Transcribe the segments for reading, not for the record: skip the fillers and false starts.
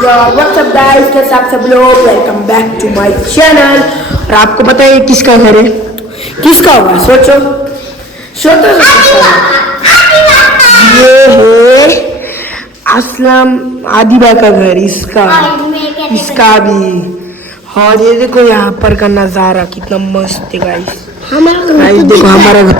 What's up guys, कैसे आप सब लोग। Welcome back to my channel. और आपको पता है किसका घर है? किसका होगा? सोचो सोचो ये है असलम आदिबा का घर। इसका भी। और ये देखो यहाँ पर का नजारा कितना मस्त है गाइस। देखो हमारा घर,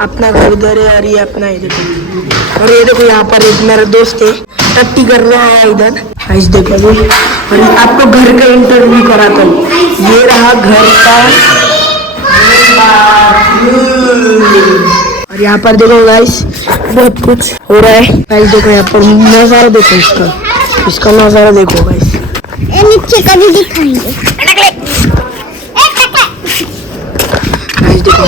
अपना घर उधर है और ये अपना है देखो। और ये देखो यहाँ पर एक मेरा दोस्त है, टट्टी कर रहा है इधर। गाइस देखो अभी। और आपको घर का इंटरव्यू कराता हूँ। ये रहा घर का। और यहाँ पर देखो गाइस बहुत कुछ हो रहा है। गाइस देखो यहाँ पर नजारा देखो, इसका नजारा देखो गाइस। नीचे का भी दिखाएंगे। गाइस देखो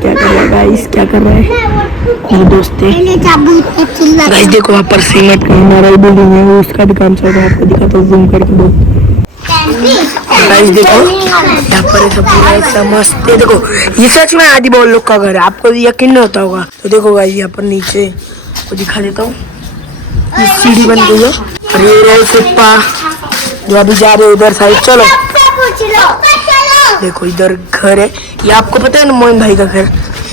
क्या कर रहा है गाइस, क्या कर रहा है मेरे दोस्त है। गाइस देखो वहाँ पर सीमेंट का हमारा बिल्डिंग है, उसका भी काम चल रहा है। आपको दिखाता हूँ जूम करके बहुत। गाइस देखो यहाँ पर ऐसा पूरा ऐसा मस्त है। देखो ये सच में आदि बोल लोग का घर है, आपको यकीन नहीं होता होगा। तो देखो गाइस यहाँ पर नीचे को दिखा देता हूँ, ये सीढ़ी बन गई है। और ये रहे कुप्पा जो अभी जा रहे उधर साइड। चलो देखो इधर घर है, ये आपको पता है ना मोइन भाई का घर।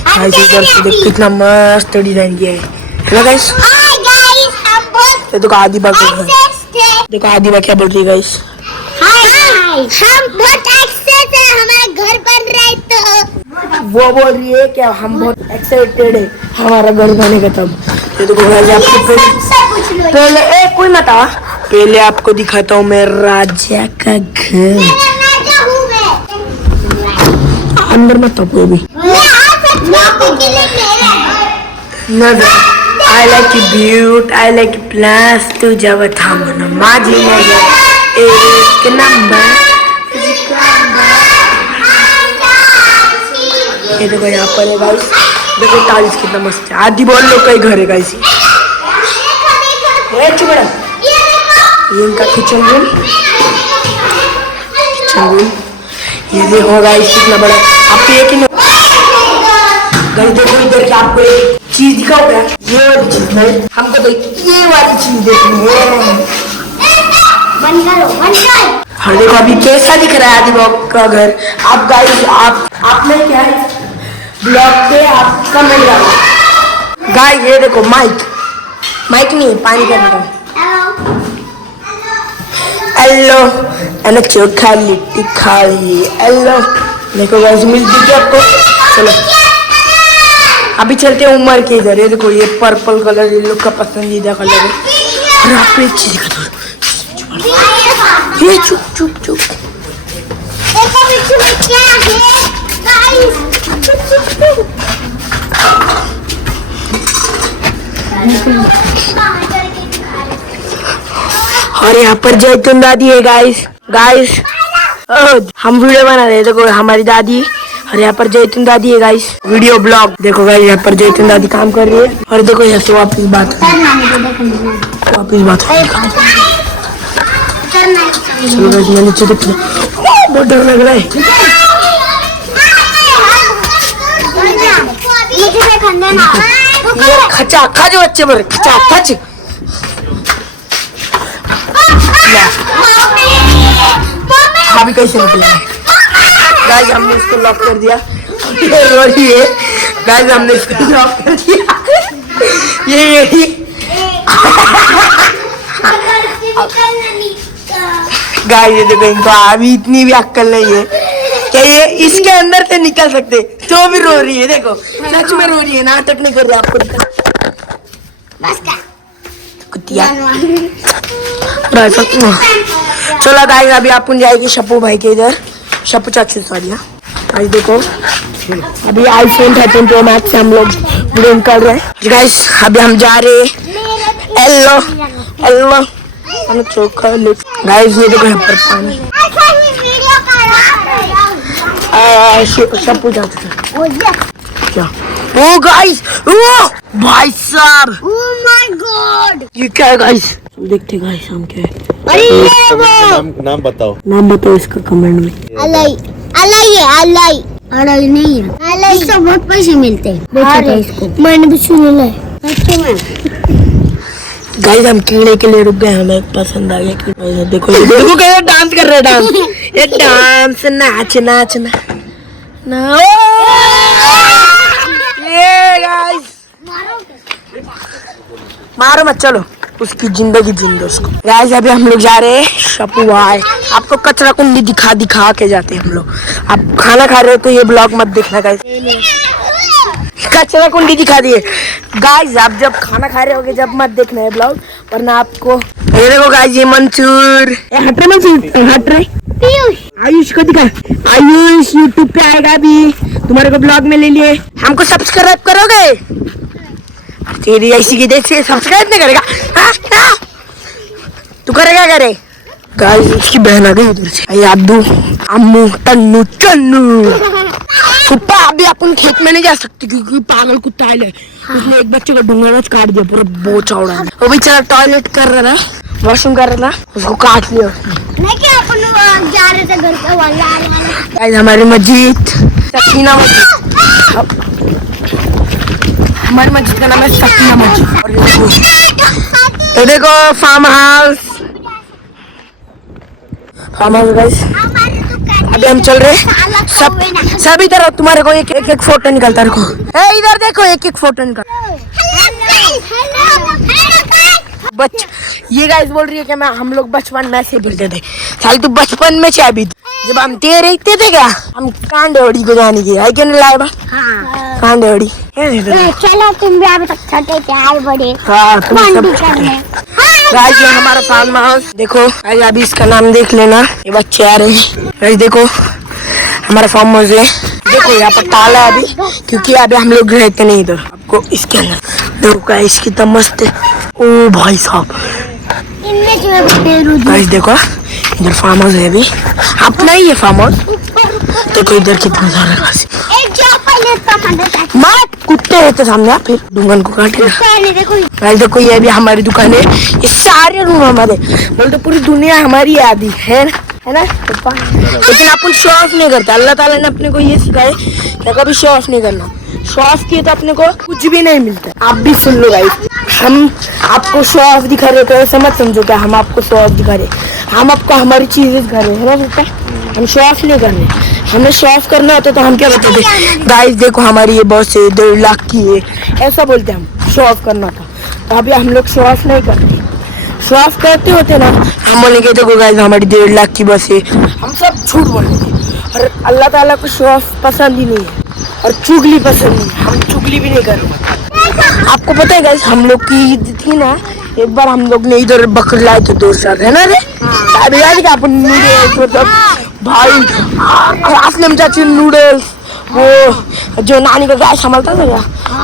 गाइस इधर से देखो कितना मस्त डिजाइन किया है ना गाइस। ये देखो आदिबा का घर। देखो आदिबा क्या बोल रही है गाइस। हम बहुत एक्साइटेड है, हमारा घर बन रहा है। तो वो बोल रही है क्या हम बहुत एक्साइटेड है हमारा घर बनेगा तब। ये देखो गाइस आपको पहले कोई मत आ, पहले आपको दिखाता हूँ मैं राजा का घर। अंदर मत तो कोई भी I like it beaut, I like it plus तुझा थांबना माझी नजर एक नंबर। ये देखो यहाँ पर है गाइस, देखो टाइल्स कितना मस्त है। आदि बोल लो कई घर है गाइस। ये इनका किचन रूम। ये देखो गाइस कितना बड़ा। आपको ये कि गाइस देखो इधर की आपको एक चीज दिखाओ क्या, ये वाली चीज नहीं, हमको तो ये वाली चीज देखनी है। हाँ देखो अभी कैसा दिख रहा है आदिबाग का घर। आप गाइस आपने क्या है ब्लॉग पे आप कमेंट करो गाइस। ये देखो माइक नहीं है, पानी करने का। हेलो एना चोखा लिट्टी खाई। हेलो देखो गाइस मिल गई क्या आपको। चलो अभी चलते हैं उमर के इधर। ये देखो ये पर्पल कलर ये लोग का पसंदीदा कलर है। और आपको एक चीज दिखाता हूँ, ये चुप और यहाँ पर जैतून दादी है गाइस। हम वीडियो बना रहे हैं, देखो हमारी दादी। और यहाँ पर जैतून दादी है गाइस, वीडियो ब्लॉग। देखो गाइस यहाँ पर जैतून दादी काम कर रही है। और देखो यहाँ से वापिस बात चलो गाइस मैं नीचे देखते बहुत डर लग रहा है। ये खचा खच बच्चे पर खचा खच। अभी कैसे निकला है गाइस, हमने इसको लॉक कर दिया। ये रो रही है गाइस, हमने इसको लॉक कर दिया। ये गाइस ये देखो इनको अभी इतनी भी अक्कल नहीं है कि ये इसके अंदर से निकल सकते, तो भी रो रही है। देखो सच में रो रही है, नाटक नहीं कर रही। आपको कुतिया। चलो गाइस अभी अपन जाएगी शप्पू भाई के इधर, शप्पू चाचू सॉरी। गाइस देखो अभी आईफोन 13 प्रो मैक्स से हम लोग वीडियो कर रहे हैं गाइस। अभी हम जा रहे हैं। हेलो चोखा गाइस। ये देखो यहाँ पर पानी। शप्पू चाचू क्या ओ गाइस, ओ भाई साहब, ओह माय गॉड, ये क्या है गाइस? देखते गाइस हम क्या है। नाम बताओ इसका कमेंट में। अलाई अलाई है अलाई। अड़ाई नहीं है, इससे बहुत पैसे मिलते हैं। इसको मैंने भी सुना है। सच्ची में गाइस हम कीड़े के लिए रुक गए, हमें पसंद आ गया कीड़ा। देखो देखो कैसे डांस कर रहे हैं, डांस ये डांस नाच नाच ना ना ये गाइस मारो मत, चलो उसकी जिंदगी जिंदो उसको। गाइस अभी हम लोग जा रहे हैं शपुआए, आपको कचरा कुंडी दिखा दिखा के जाते हैं हम लोग। आप खाना खा रहे हो तो ये ब्लॉग मत देखना गाइस, कचरा कुंडी दिखा दिए गाइस। आप जब खाना खा रहे होगे जब मत देखना है ब्लॉग, वरना आपको ये देखो गाइस ये मंचूर हट रहे, मंचूर हट रहे। आयुष को दिखा, आयुष यूट्यूब पे आएगा अभी, तुम्हारे को ब्लॉग में ले लिए। हमको सब्सक्राइब करोगे? तेरी ऐसी की देख से सब्सक्राइब नहीं करेगा, हाँ? हाँ? तू करेगा करे गाइस। उसकी बहन आ गई उधर से, यादू अम्मू तन्नू चन्नू। कुत्ता अभी अपन खेत में नहीं जा सकते क्योंकि पागल कुत्ता है, उसने एक बच्चे का डूंगा काट दिया, पूरा बहुत चौड़ा। वो बेचारा टॉयलेट कर रहा था, वॉशरूम कर रहा था, उसको काट लिया नहीं क्या अपन जा रहे थे घर पे वाला। हमारी मस्जिद सकीना मस्जिद, हमारी मस्जिद का नाम है सकीना मस्जिद। और ये देखो farm house, farm house guys. अभी हम चल रहे हैं सब इधर, तुम्हारे को एक एक फोटो निकलता रखो, इधर देखो एक एक फोटो निकल। ये गाइस बोल रही है कि हम लोग बचपन में ऐसे बोलते थे, साल तू बचपन में चाहे भी जब हम तेरे थे क्या, हम कांडेवड़ी को जाने की आई क्यों नहीं लाए बा? कांडेवड़ी चलो तुम भी अभी तक छोटे थे, आए बड़े। हाँ तुम सब गाइस ये हमारा फार्म हाउस देखो गाइस, अभी इसका नाम देख लेना, ये बच्चे आ रहे हैं गाइस। देखो हमारा फार्म हाउस है, देखो यहाँ पर ताला है अभी क्योंकि अभी हम लोग रहते नहीं इधर। आपको इसके अंदर देखो गाइस कितना मस्त है, ओ भाई साहब गाइस देखो इधर फार्म हाउस है, अभी अपना ही है फार्म हाउस। देखो इधर कितना सारा घास, मार कुत्ते रहते सामने, आप फिर डूंगन को काटेगा। गाइस देखो ये भी हमारी दुकान है, ये सारे रूम हमारे, बोलते पूरी दुनिया हमारी आदि है ना पापा। लेकिन अपन शो ऑफ नहीं करते, अल्लाह ताला ने अपने को ये सिखाया कि कभी शो ऑफ नहीं करना। शो ऑफ किए तो अपने को कुछ भी नहीं मिलता। आप भी सुन लो गाइस, हम आपको शो ऑफ दिखा रहे तो ऐसा मत समझो क्या हम आपको शो ऑफ दिखा रहे, हम आपको हमारी चीजें दिखा रहे हैं ना बेटा, हम शो ऑफ नहीं कर रहे। हमें शो ऑफ करना होता तो हम क्या बताते गाइस देखो हमारी ये बस है 1.5 लाख की है, ऐसा बोलते हम शो ऑफ करना था। तो अभी हम लोग शो ऑफ नहीं करते, शो ऑफ करते होते ना हम बोलेंगे देखो गाइस हमारी 1.5 लाख की बस है, हम सब झूठ बोलेंगे। और अल्लाह ताला को शो ऑफ पसंद ही नहीं है और चुगली पसंद नहीं है, हम चुगली भी नहीं कर रहे। आपको पता है गाइस हम लोग की ईद थी ना, एक बार हम लोग ने इधर बकरी लाए थे दोस्त साथ, है ना रे? अभी याद है अपन नूडल्स मतलब भाई असलम चाची नूडल्स, वो जो नानी का गैस संभालता था क्या,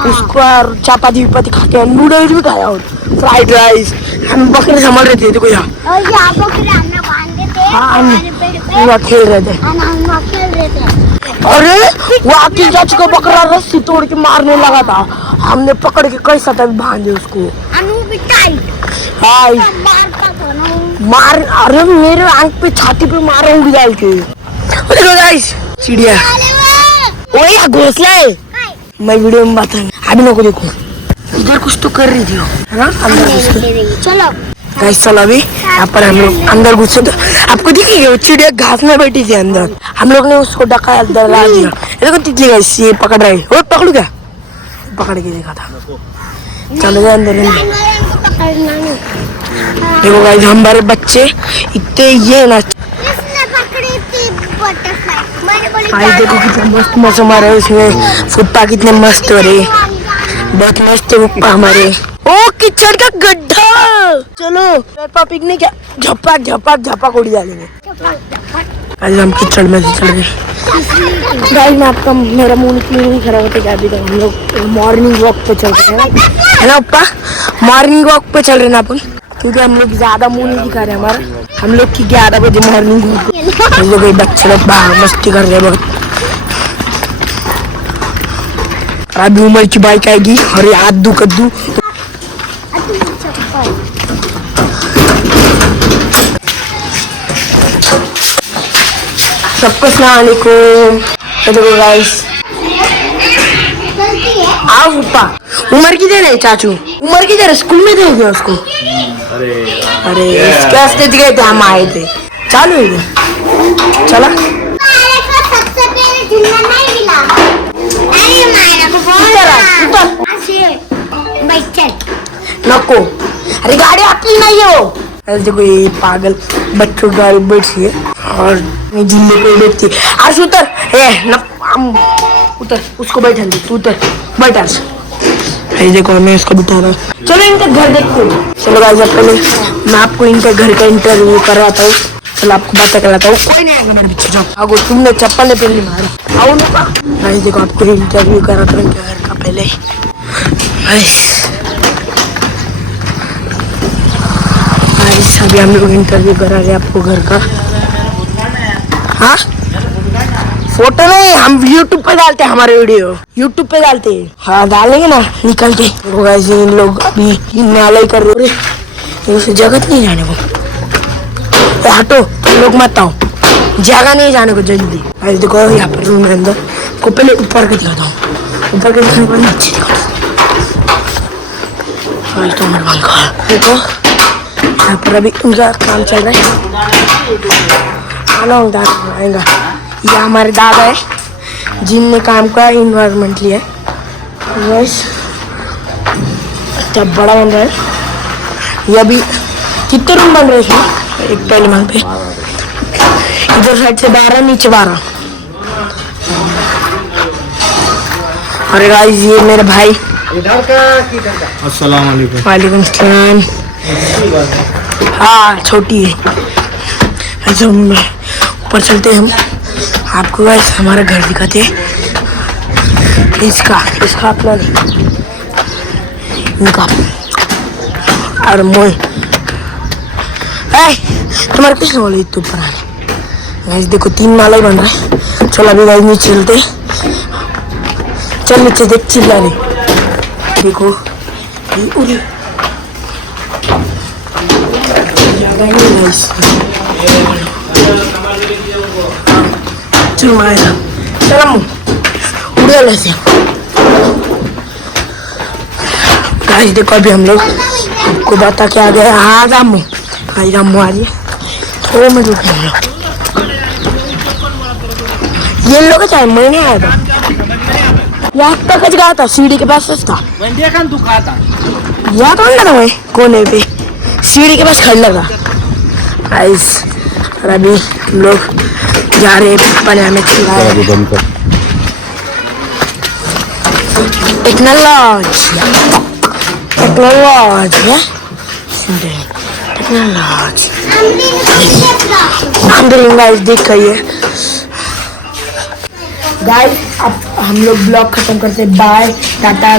उसको चपाती विपाती खा के नूडल्स भी खाया और फ्राइड राइस। हम बकरे संभाल रहे थे, देखो यहाँ खेल रहे थे। अरे वो आकिल चाची को बकरा रस्सी तोड़ के मारने लगा था, हमने पकड़ के कैसा था बांधे उसको। मार अरे मेरे आंख पे छाती पे मारा उड़ डाल के। देखो गाइस चिड़िया वही घोसला है, मैं वीडियो में बताऊंगा अभी लोगों को। देखो इधर कुछ तो कर रही थी वो, है ना? अंदर घुस के चलो गाइस, चलो अभी यहाँ पर हम लोग अंदर घुसे तो आपको दिखेगा वो चिड़िया घास में बैठी थी अंदर, हम लोग ने उसको डका डरा दिया। देखो तितली गाइस ये पकड़ रही, वो पकड़ू क्या, पकड़ के देखा था। चलो जाए अंदर। देखो गाइस हमारे बच्चे इतने ये ना, भाई देखो कितना मस्त मौसम आ रहा है, उसमें फुप्पा कितने मस्त हो रहे, बहुत मस्त फुप्पा हमारे। ओ किचन का गड्ढा, चलो पापा पिकनिक झपक झपक झपक उड़ जाएंगे। आज हम किचन में चल रहे गाइस, मैं आपका मेरा मुंह क्यों नहीं खराब होता क्या? अभी तक हम लोग मॉर्निंग वॉक पे चल रहे हैं, है ना पप्पा? मॉर्निंग वॉक पे चल रहे हैं ना अपन, क्योंकि हम लोग ज्यादा मुंह नहीं दिखा रहे हमारा। हम लोग की 11 बजे मॉर्निंग वॉक, हम लोग बच्चे लोग बाहर मस्ती कर रहे हैं बहुत। अभी उमर की बाइक आएगी और ये आदू कद्दू। सबको अस्सलाम वालेकुम। ये देखो गाइस, आओ पप्पा। उमर किधर है चाचू? उमर किधर है? स्कूल में दे गया उसको। अरे इसके वास्ते गए थे, हम आए थे। चालू है क्या? चला सबसे पहले झूला नहीं मिला। अरे मायरा को नको। अरे गाड़ी आपकी नहीं है वो। अरे देखो ये पागल बच्चों की गाड़ी बैठी है और जिले पे बैठती। आज उतर, उतर, उसको बैठा दे, तू उतर, बैठा। ये देखो मैं इसको बिठा रहा हूँ। चलो इनका घर देखते हैं। चलो गाइस, पहले मैं आपको इनके घर का इंटरव्यू कराता हूँ। चलो आपको बातें कराता हूँ। कोई नहीं आएगा मेरे पीछे, जाओ। आगो तुमने चप्पल ने पहले मारी। आओ ना गाइस, देखो आपको इंटरव्यू कराता हूँ इनके घर का पहले। अभी हम लोग इंटरव्यू करा रहे हैं आपको घर का। हाँ, फोटो नहीं, हम यूट्यूब पे डालते हैं, हमारे वीडियो यूट्यूब पे डालते हैं। हाँ डालेंगे ना निकल के। इन लोग अभी नाले कर रहे हैं, उसे जगह नहीं जाने को। हटो लोग, मत आओ, जगह नहीं जाने को जल्दी। ऐसे देखो यहाँ पर रूम है अंदर को, पहले ऊपर के दिखाता हूँ। ऊपर के दिखाने को नीचे दिखाता हूँ। देखो यहाँ पर अभी उनका काम चल रहा है। आएगा, ये हमारे दादा है जिनने काम का इन्वायरमेंट लिया है। बस जब बड़ा बन रहा है। ये अभी कितने रूम बन रहे हैं? एक पहले महल पे, इधर साइड से 12, नीचे 12। अरे गाइस, ये मेरे भाई। अस्सलाम वालेकुम। वालेकुम सलाम। हाँ छोटी है। ऐसे ऊपर चलते हैं हम, आपको गाइस हमारा घर दिखाते हैं। इसका अपना इनका और मोल। तुम्हारे किसने बोले इतने ऊपर आने? गाइस देखो 3 माला ही बन रहा है। चलो अभी गाइस नीचे चलते, चल नीचे देख, चिल्ला रही। देखो उरी चलो मारेगा, चलो उड़े लेते। गाइस देखो अभी हम लोग आपको बता के आ गए। हाँ रामू, भाई रामू आ रही है, थोड़े में रुके हम लोग। ये लोग चाहे मैं नहीं आया था, यहाँ तक गया था, सीढ़ी के पास था। यहाँ तो लगा मैं कोने पे सीढ़ी के पास खड़ लगा। गाइस और अभी हम लोग जा रहे हैं पने हमें टेक्नोलॉजी गाइस देख रही है। गाइस अब हम लोग ब्लॉग खत्म करते हैं। बाय टाटा।